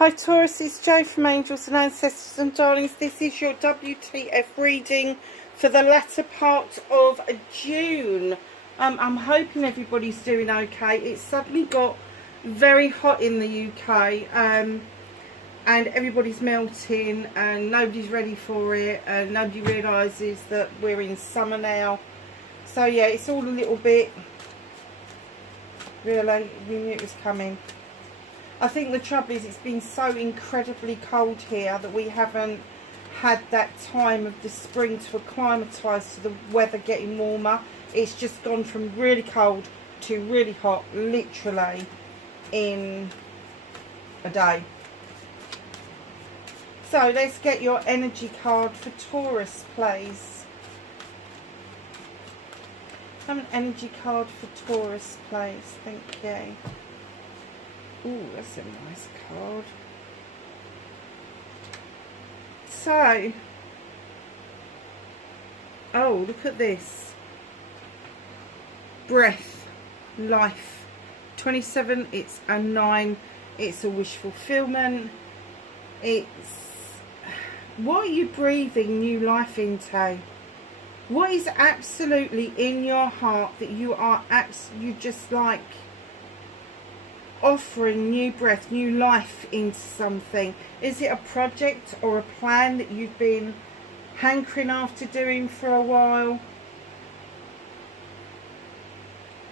Hi Taurus, it's Jo from Angels and Ancestors and Darlings. This is your WTF reading for the latter part of June. I'm hoping everybody's doing okay. It's suddenly got very hot in the UK and everybody's melting and nobody's ready for it and nobody realises that we're in summer now. So yeah, it's all a little bit, really, we knew it was coming. I think the trouble is it's been so incredibly cold here that we haven't had that time of the spring to acclimatise to the weather getting warmer. It's just gone from really cold to really hot, literally, in a day. So let's get your energy card for Taurus, please. Have an energy card for Taurus, please. Thank you. Ooh, that's a nice card. So, oh, look at this. Breath, life. 27, it's a 9. It's a wish fulfillment. It's, what are you breathing new life into? What is absolutely in your heart that you are you just like offering new breath, new life into something? Is it a project or a plan that you've been hankering after doing for a while?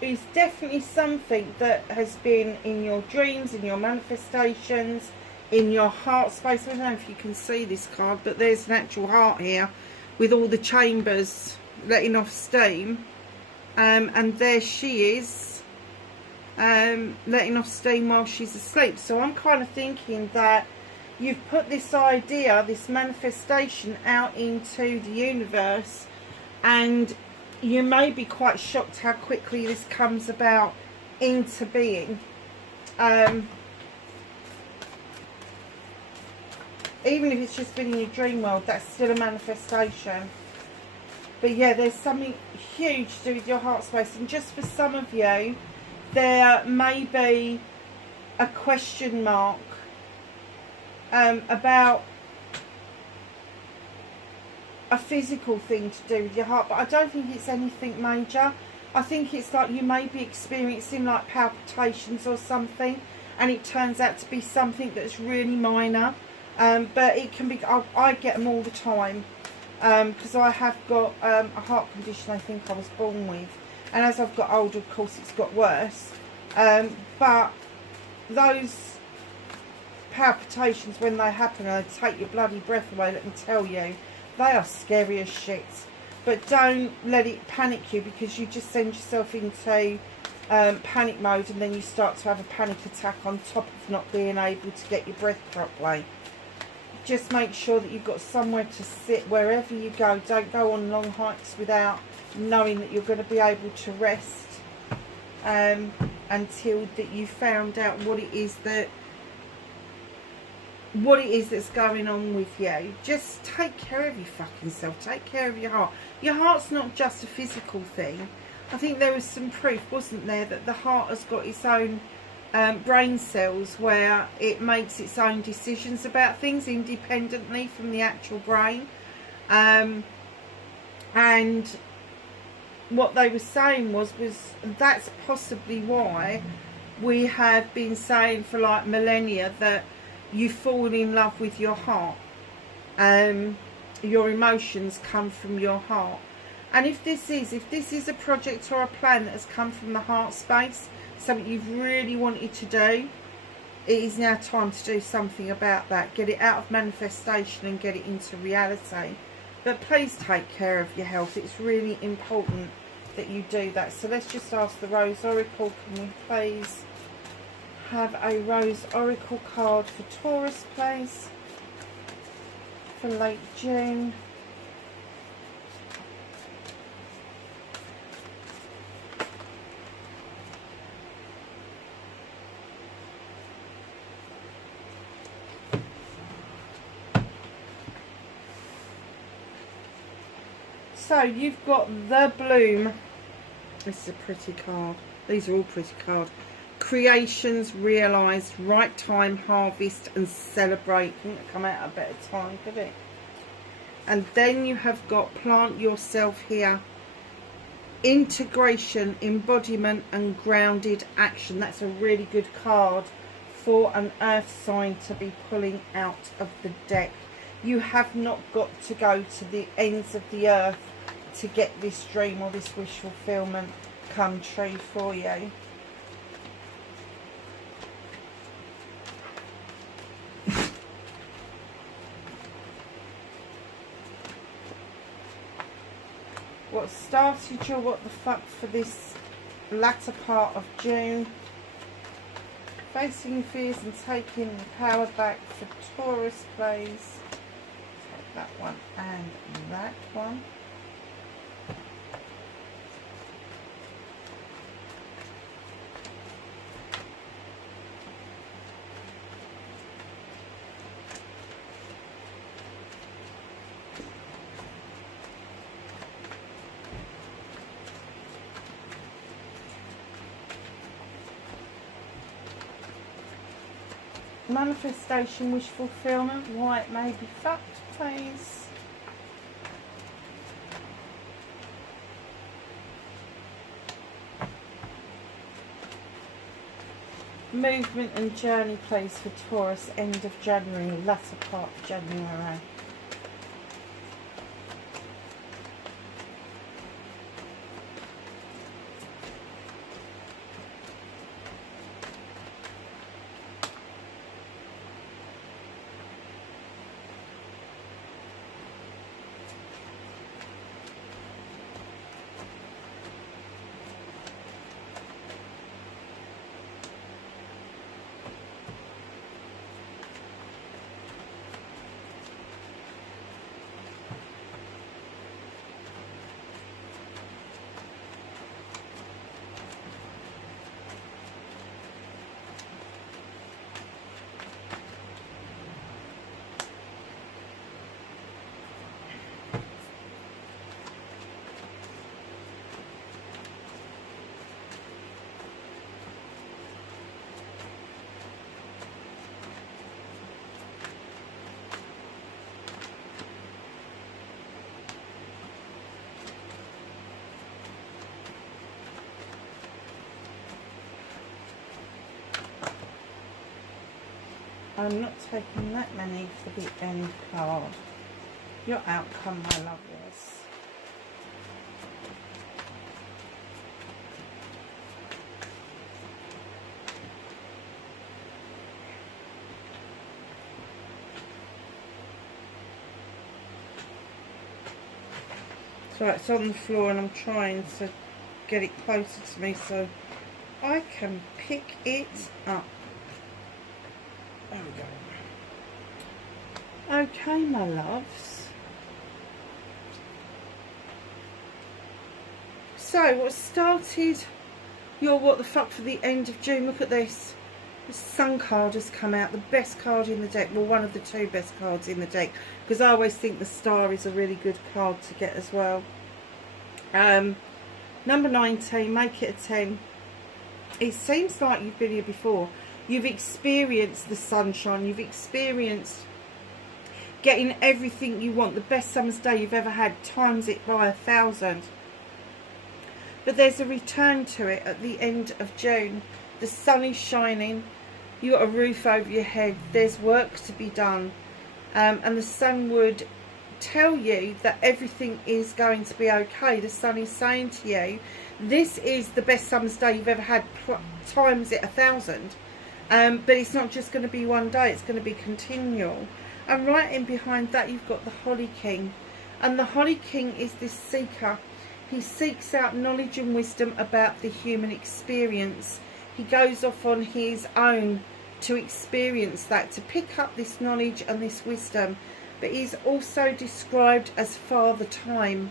It's definitely something that has been in your dreams, in your manifestations, in your heart space. I don't know if you can see this card, but there's an actual heart here with all the chambers letting off steam, and there she is, letting off steam while she's asleep. So I'm kind of thinking that you've put this idea, this manifestation out into the universe, and you may be quite shocked how quickly this comes about into being. Even if it's just been in your dream world, that's still a manifestation. But yeah, there's something huge to do with your heart space, and just for some of you, there may be a question mark about a physical thing to do with your heart, but I don't think it's anything major. I think it's like you may be experiencing like palpitations or something, and it turns out to be something that's really minor, but it can be, I get them all the time, because I have got a heart condition I think I was born with. And as I've got older, of course, it's got worse. But those palpitations, when they happen, and they take your bloody breath away, let me tell you, they are scary as shit. But don't let it panic you, because you just send yourself into panic mode, and then you start to have a panic attack on top of not being able to get your breath properly. Just make sure that you've got somewhere to sit wherever you go. Don't go on long hikes without knowing that you're going to be able to rest until that you found out what it is that's going on with you. Just take care of your fucking self. Take care of your heart. Your heart's not just a physical thing. I think there was some proof, wasn't there, that the heart has got its own brain cells where it makes its own decisions about things independently from the actual brain. And what they were saying was that's possibly why we have been saying for like millennia that you fall in love with your heart. Your emotions come from your heart. And if this is a project or a plan that has come from the heart space, something you've really wanted to do, it is now time to do something about that. Get it out of manifestation and get it into reality. But please take care of your health. It's really important that you do that. So let's just ask the Rose Oracle, can we please have a Rose Oracle card for Taurus, please, for late June. So you've got the Bloom. This is a pretty card. These are all pretty cards. creations realised, right time, harvest and celebrate. Couldn't have come out at a better time, could it? And then you have got plant yourself here, integration, embodiment and grounded action. That's a really good card for an earth sign to be pulling out of the deck. You have not got to go to the ends of the earth to get this dream or this wish fulfillment come true for you. What started your what the fuck for this latter part of June? Facing fears and taking the power back for Taurus, please. Take that one and that one. Manifestation, wish fulfillment, why it may be fucked, please. Movement and journey, please, for Taurus, end of January, latter part of January. I'm not taking that many for the end card. Your outcome, my lovelies. So it's on the floor and I'm trying to get it closer to me so I can pick it up. There we go. Okay, my loves. So, what started your what the fuck for the end of June? Look at this. The Sun card has come out. The best card in the deck. Well, one of the two best cards in the deck. Because I always think the Star is a really good card to get as well. Number 19. Make it a 10. It seems like you've been here before. You've experienced the sunshine. You've experienced getting everything you want. The best summer's day you've ever had. Times it by 1,000. But there's a return to it at the end of June. The sun is shining. You got a roof over your head. There's work to be done. And the sun would tell you that everything is going to be okay. The sun is saying to you, this is the best summer's day you've ever had. Times it 1,000. But it's not just going to be one day, it's going to be continual. And right in behind that you've got the Holly King. And the Holly King is this seeker. He seeks out knowledge and wisdom about the human experience. He goes off on his own to experience that, to pick up this knowledge and this wisdom. But he's also described as Father Time.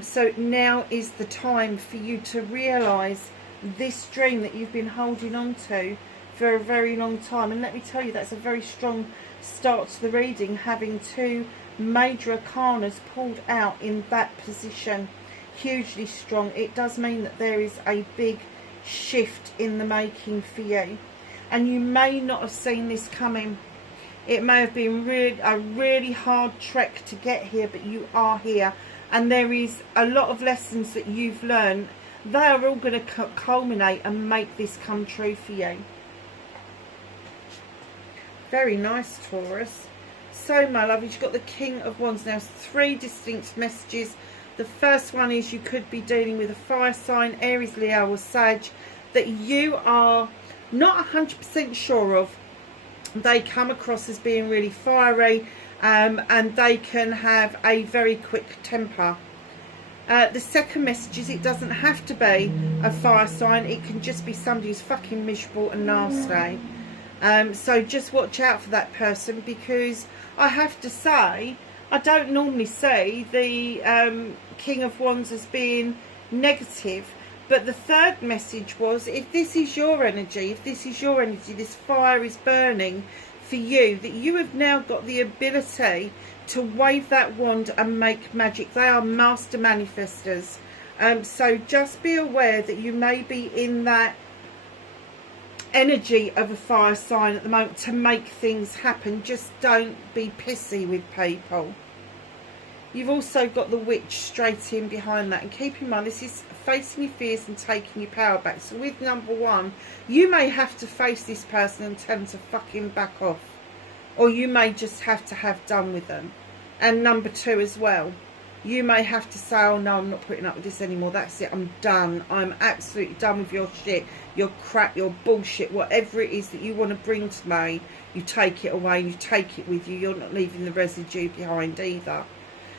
So now is the time for you to realise this dream that you've been holding on to for a very long time. And let me tell you, that's a very strong start to the reading, having two major arcanas pulled out in that position. Hugely strong. It does mean that there is a big shift in the making for you. And you may not have seen this coming. It may have been a really hard trek to get here, but you are here. And there is a lot of lessons that you've learned. They are all going to culminate and make this come true for you. Very nice, Taurus. So, my love, you've got the King of Wands. Now, 3 distinct messages. The first one is you could be dealing with a fire sign, Aries, Leo or Sag, that you are not 100% sure of. They come across as being really fiery, and they can have a very quick temper. The second message is it doesn't have to be a fire sign. It can just be somebody who's fucking miserable and nasty. So just watch out for that person, because I have to say, I don't normally see the King of Wands as being negative. But the third message was, if this is your energy, this fire is burning for you, that you have now got the ability to wave that wand and make magic. They are master manifestors. So just be aware that you may be in that energy of a fire sign at the moment to make things happen. Just don't be pissy with people. You've also got the Witch straight in behind that. And keep in mind, this is facing your fears and taking your power back. So with number 1, you may have to face this person and tell them to fucking back off. Or you may just have to have done with them. And number 2 as well. You may have to say, oh no, I'm not putting up with this anymore. That's it, I'm done. I'm absolutely done with your shit, your crap, your bullshit. Whatever it is that you want to bring to me, you take it away, you take it with you. You're not leaving the residue behind either.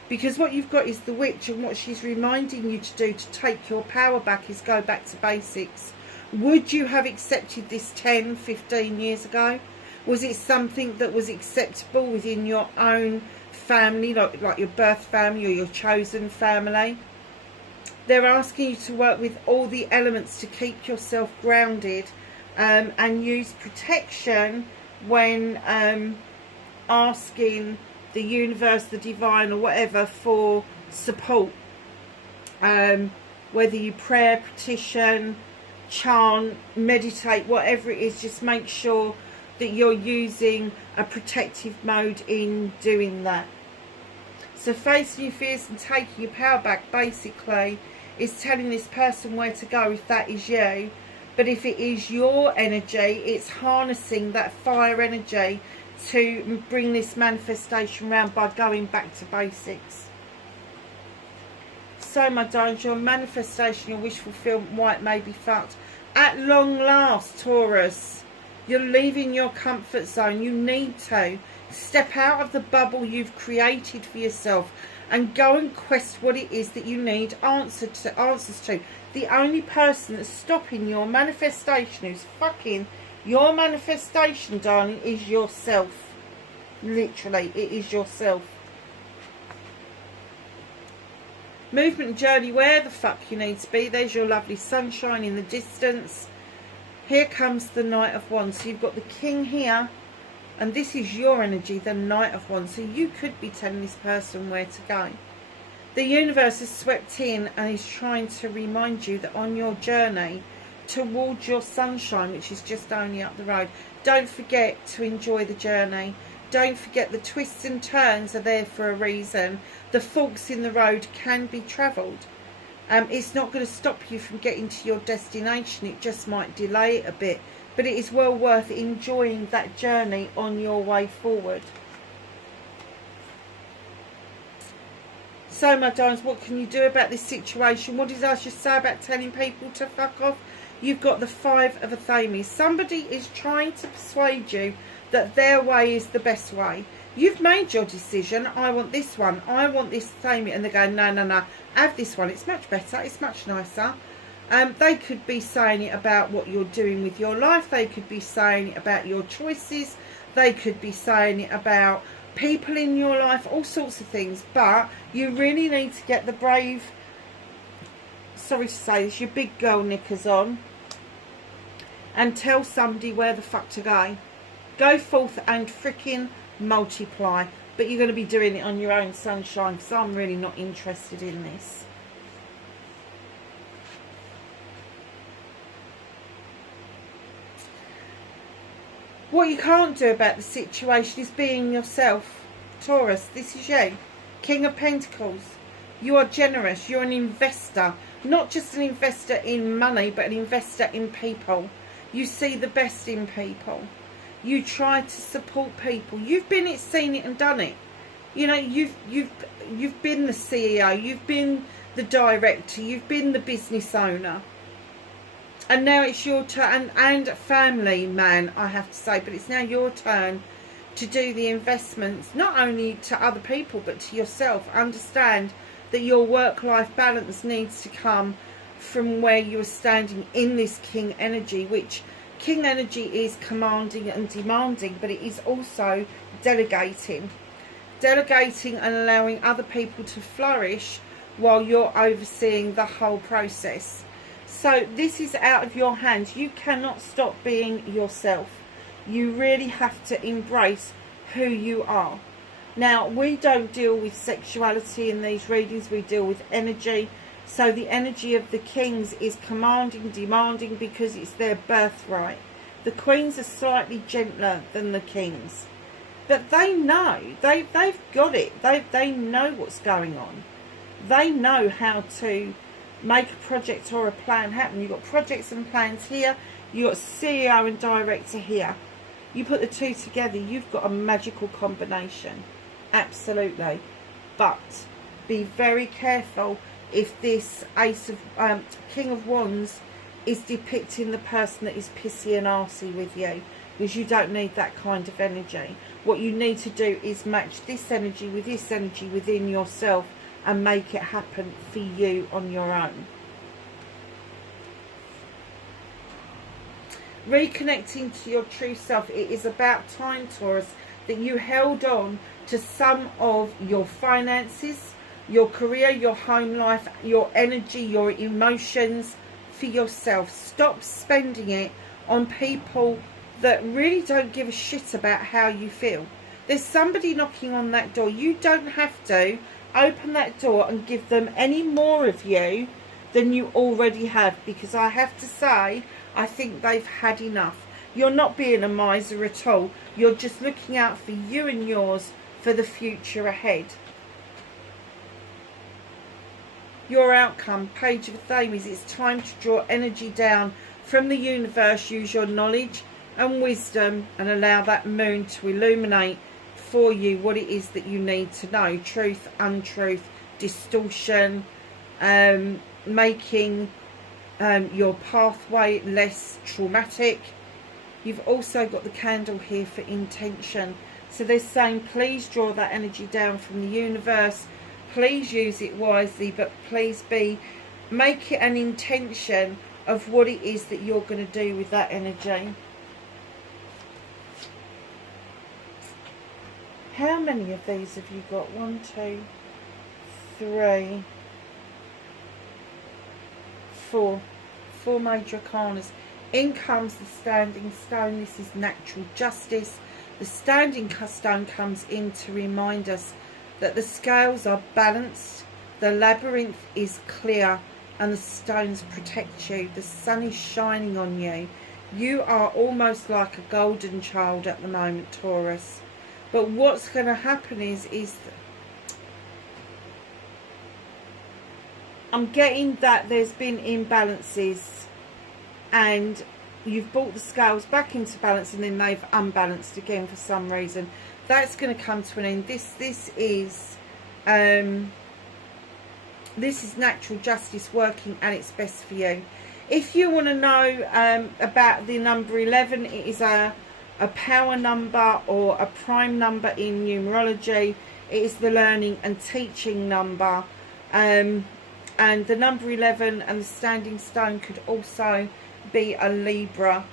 Because what you've got is the Witch, and what she's reminding you to do to take your power back is go back to basics. Would you have accepted this 10, 15 years ago? Was it something that was acceptable within your own family, like your birth family or your chosen family? They're asking you to work with all the elements to keep yourself grounded, and use protection when asking the universe, the divine or whatever for support. Whether you prayer, petition, chant, meditate, whatever it is, just make sure that you're using a protective mode in doing that. So facing your fears and taking your power back basically is telling this person where to go if that is you. But if it is your energy, it's harnessing that fire energy to bring this manifestation round by going back to basics. So my darlings, your manifestation, your wish fulfillment, white may be fucked. At long last, Taurus, you're leaving your comfort zone. You need to step out of the bubble you've created for yourself and go and quest what it is that you need answers to. The only person that's stopping your manifestation, who's fucking your manifestation, darling, is yourself. Literally, it is yourself. Movement and journey where the fuck you need to be. There's your lovely sunshine in the distance. Here comes the Knight of Wands. So you've got the King here, and this is your energy, the Knight of Wands. So you could be telling this person where to go. The universe has swept in and is trying to remind you that on your journey towards your sunshine, which is just only up the road, don't forget to enjoy the journey. Don't forget the twists and turns are there for a reason. The forks in the road can be travelled. It's not going to stop you from getting to your destination. It just might delay it a bit. But it is well worth enjoying that journey on your way forward. So, my darlings, what can you do about this situation? What did I just say about telling people to fuck off? You've got the 5 of Athames. Somebody is trying to persuade you that their way is the best way. You've made your decision. I want this one. I want this Athames. And they're going, no, no, no. Have this one. It's much better. It's much nicer. They could be saying it about what you're doing with your life. They could be saying it about your choices. They could be saying it about people in your life. All sorts of things. But you really need to get the brave, sorry to say this, your big girl knickers on and tell somebody where the fuck to go. Go forth and freaking multiply. But you're going to be doing it on your own, sunshine, because I'm really not interested in this. What you can't do about the situation is being yourself. Taurus, this is you. King of Pentacles. You are generous. You're an investor. Not just an investor in money, but an investor in people. You see the best in people. You try to support people. You've been it, seen it and done it. You know, you've been the CEO. You've been the director. You've been the business owner. And now it's your turn, and family man, I have to say, but it's now your turn to do the investments, not only to other people, but to yourself. Understand that your work-life balance needs to come from where you're standing in this king energy, which king energy is commanding and demanding, but it is also delegating. Delegating and allowing other people to flourish while you're overseeing the whole process. So this is out of your hands. You cannot stop being yourself. You really have to embrace who you are. Now, we don't deal with sexuality in these readings. We deal with energy. So the energy of the kings is commanding, demanding, because it's their birthright. The queens are slightly gentler than the kings. But they know. They've got it. They know what's going on. They know how to make a project or a plan happen. You've got projects and plans here. You've got CEO and director here. You put the two together, you've got a magical combination. Absolutely. But be very careful if this Ace of King of Wands is depicting the person that is pissy and arsey with you, because you don't need that kind of energy. What you need to do is match this energy with this energy within yourself and make it happen for you on your own. Reconnecting to your true self. It is about time, Taurus, that you held on to some of your finances, your career, your home life, your energy, your emotions for yourself. Stop spending it on people that really don't give a shit about how you feel. There's somebody knocking on that door. You don't have to open that door and give them any more of you than you already have, because I have to say, I think they've had enough. You're not being a miser at all. You're just looking out for you and yours for the future ahead. Your outcome, Page of Thames. It's time to draw energy down from the universe. Use your knowledge and wisdom and allow that moon to illuminate for you what it is that you need to know. Truth, untruth, distortion, making your pathway less traumatic. You've also got the candle here for intention. So they're saying, please draw that energy down from the universe. Please use it wisely, but please make it an intention of what it is that you're going to do with that energy. How many of these have you got? 1, 2, 3, 4. 4 major arcanas. In comes the standing stone. This is natural justice. The standing stone comes in to remind us that the scales are balanced, the labyrinth is clear, and the stones protect you. The sun is shining on you. You are almost like a golden child at the moment, Taurus. But what's going to happen is I'm getting that there's been imbalances and you've brought the scales back into balance and then they've unbalanced again for some reason. That's going to come to an end. This is natural justice working at its best for you. If you want to know about the number 11, it is a power number or a prime number in numerology. It is the learning and teaching number, and the number 11 and the standing stone could also be a Libra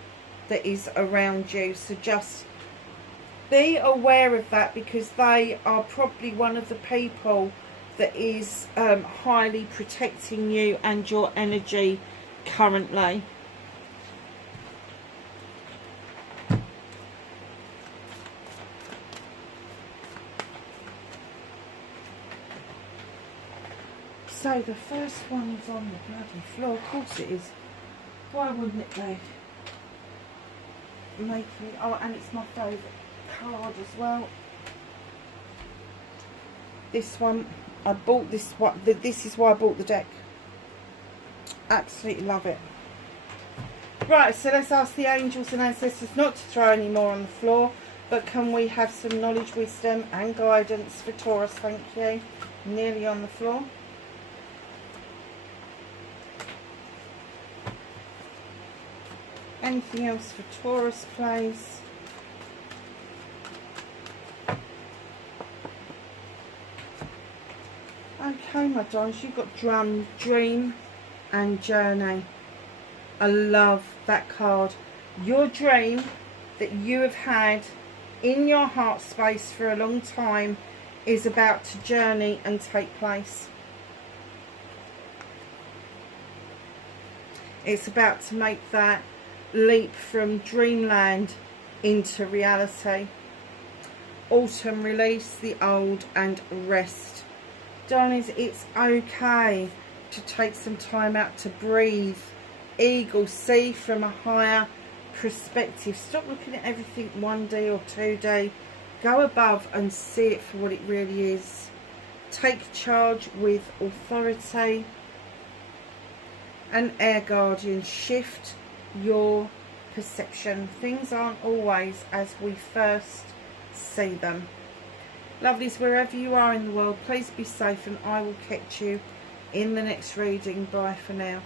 that is around you. So just be aware of that, because they are probably one of the people that is highly protecting you and your energy currently. So the first one's on the bloody floor. Of course it is. Why wouldn't it be? making, oh, and it's my favourite card as well. This one, I bought this one, this is why I bought the deck. Absolutely love it. Right, so let's ask the angels and ancestors not to throw any more on the floor, but can we have some knowledge, wisdom and guidance for Taurus? Thank you. Nearly on the floor. Anything else for Taurus, please? Okay, my darlings, you've got dream and journey. I love that card. Your dream that you have had in your heart space for a long time is about to journey and take place. It's about to make that leap from dreamland into reality. Autumn, release the old and rest. Darlings, it's okay to take some time out to breathe. Eagle, see from a higher perspective. Stop looking at everything 1D or 2D. Go above and see it for what it really is. Take charge with authority. And Air Guardian, shift your perception. Things aren't always as we first see them. Lovelies, wherever you are in the world, please be safe, and I will catch you in the next reading. Bye for now.